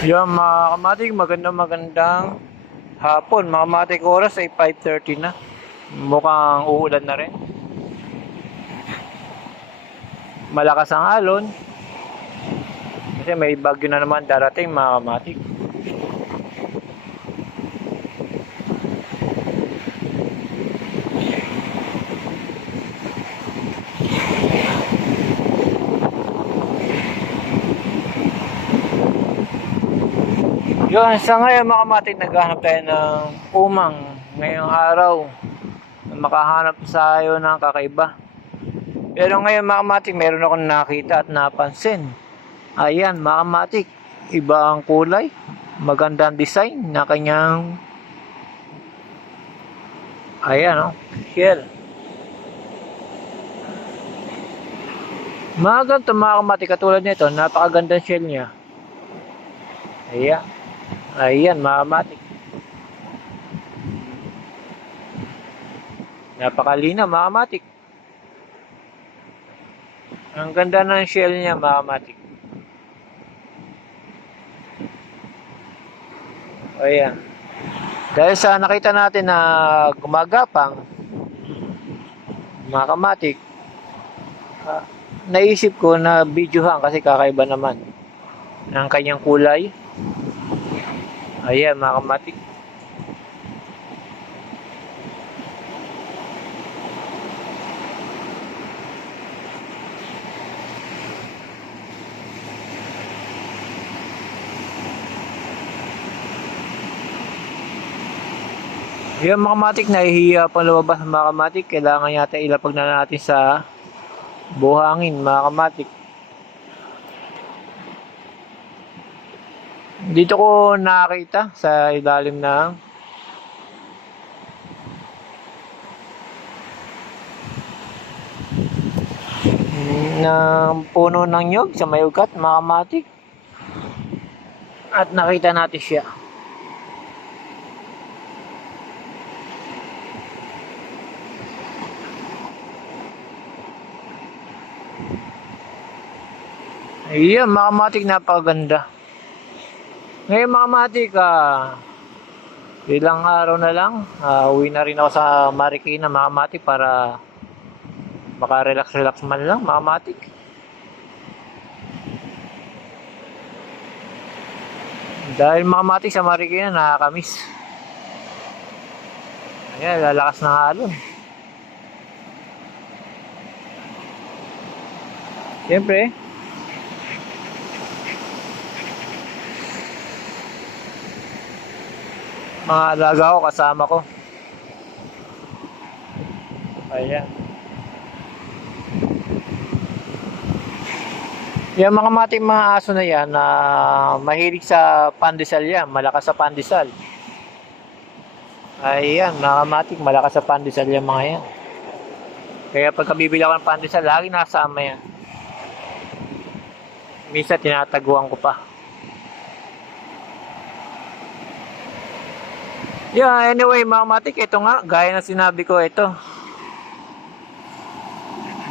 Yan mga kamatik, magandang magandang hapon. Mga kamatik oras ay 5.30 na. Mukhang uulan na rin. Malakas ang alon. Kasi may bagyo na naman darating mga kamatik. Yun, sa ngayon mga kamatik, naghahanap tayo ng umang ngayong araw na makahanap tayo ng kakaiba. Pero ngayon mga kamatik, meron akong nakita at napansin. Ayan mga kamatik, iba ang kulay, magandang design na kanyang ayan oh, shell. Mga ganito mga kamatik, katulad nito, napakagandang shell niya. Ayan. Ayan, makamatik. Napakalina, makamatik. Ang ganda ng shell niya, makamatik. Ayan. Dahil sa nakita natin na gumagapang, makamatik, ah, naisip ko na videohan kasi kakaiba naman ng kanyang kulay. Ayan, mga kamatik. Yan mga kamatik, nahihiya pang lumabas mga kamatik. Kailangan yata ilapag na natin sa buhangin, mga kamatik. Dito ko nakita sa ilalim ng ng puno ng nyog sa may ugat, mga. At nakita natin siya. Ayan, mga kamatik, napakaganda. Ngayon mga matik, ah, ilang araw na lang, ah, uwi na rin ako sa Marikina mga matik para makarelax-relax man lang mga matik. Dahil mga matik sa Marikina nakakamiss. Ayan, lalakas ng alon. Siyempre, mga alaga ko kasama ko. Ayan. Yung mga mating mga aso na yan na mahilig sa pandesal yan, malakas sa pandesal. Ayan, mga mating malakas sa pandesal yan mga yan. Kaya pagka bibili ako ng pandesal, lagi nasama yan. Misa tinataguan ko pa. Yeah, anyway, mga matik, ito nga, gaya ng sinabi ko, ito.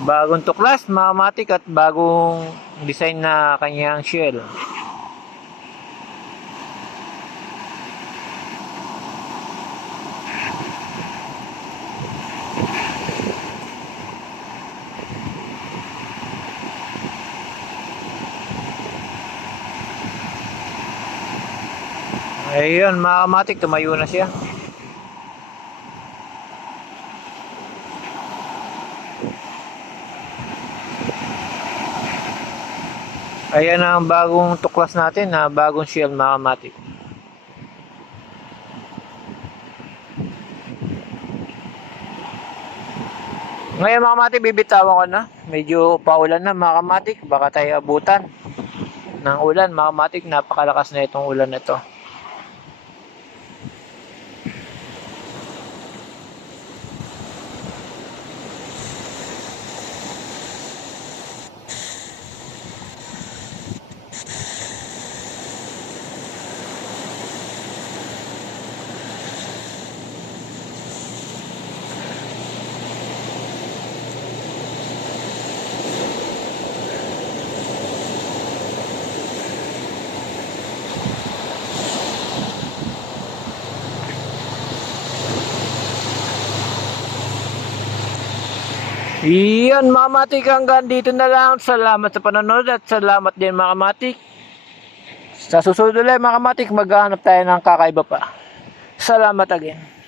Bagong tuklas, mga matik, at bagong design na kanyang shell. Ayun, mga kamatik, tumayo na siya. Ayan ang bagong tuklas natin na bagong shell mga kamatik. Ngayon mga kamatik, bibitawan ko na. Medyo paulan na mga kamatik. Baka tayo abutan ng ulan. Mga kamatik, napakalakas na itong ulan na ito. Yan mga kamatik, hanggang dito na lang. Salamat sa panonood at salamat din mga kamatik. Sa susunod ulit mga kamatik, maghahanap tayo ng kakaiba pa. Salamat again.